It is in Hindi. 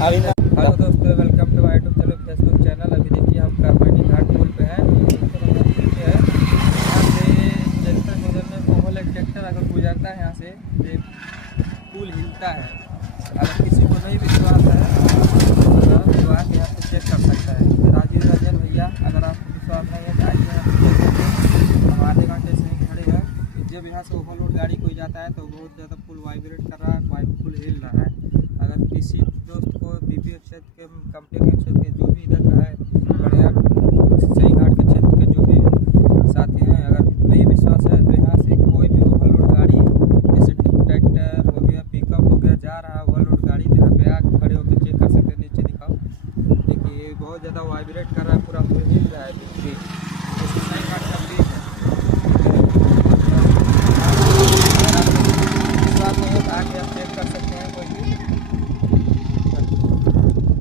हेलो दोस्तों, welcome to my YouTube channel, Facebook channel. अभी देखिए हम करमानी घाट पुल पे हैं। यहाँ से जंतर मंतर में माहौल एक ट्रैक्टर अगर गुजरता है यहाँ से पुल हिलता है। अगर किसी को नहीं विश्वास है तो आप यहाँ से चेक कर सकता है। राजीव रंजन भैया, अगर आपको विश्वास नहीं है तो आइए यहाँ से चेक करके हम आधे घंटे से ही खड़े हैं। जब यहाँ से ओवरलोड गाड़ी कोई जाता है तो बहुत ज़्यादा पुल वाइब्रेट कर रहा है, पुल हिल रहा है। अगर किसी दोस्त को बीपी क्षेत्र के, कंपनी के क्षेत्र के, जो भी इधर का है बढ़िया सही घाट के क्षेत्र के जो भी साथी हैं, अगर नहीं विश्वास है तो यहाँ से कोई भी ओवरलोड गाड़ी जैसे ट्रैक्टर हो गया, पिकअप हो गया, जा रहा है ओवरलोड गाड़ी, तो यहाँ पे आग खड़े होकर चेक कर सकते हैं। नीचे दिखाओ, देखिए बहुत ज़्यादा वाइब्रेट कर रहा है, पूरा हिल रहा है।